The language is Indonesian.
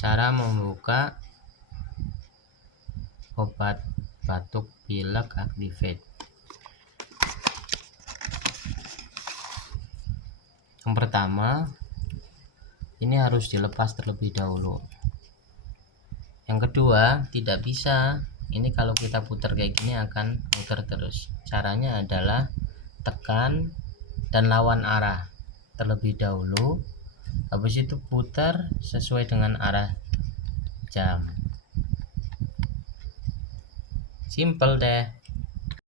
Cara membuka obat batuk pilek Activate. Yang pertama, ini harus dilepas terlebih dahulu. Yang kedua, tidak bisa. Ini kalau kita putar kayak gini akan putar terus. Caranya adalah tekan dan lawan arah terlebih dahulu. Habis itu putar sesuai dengan arah jam. Simple deh.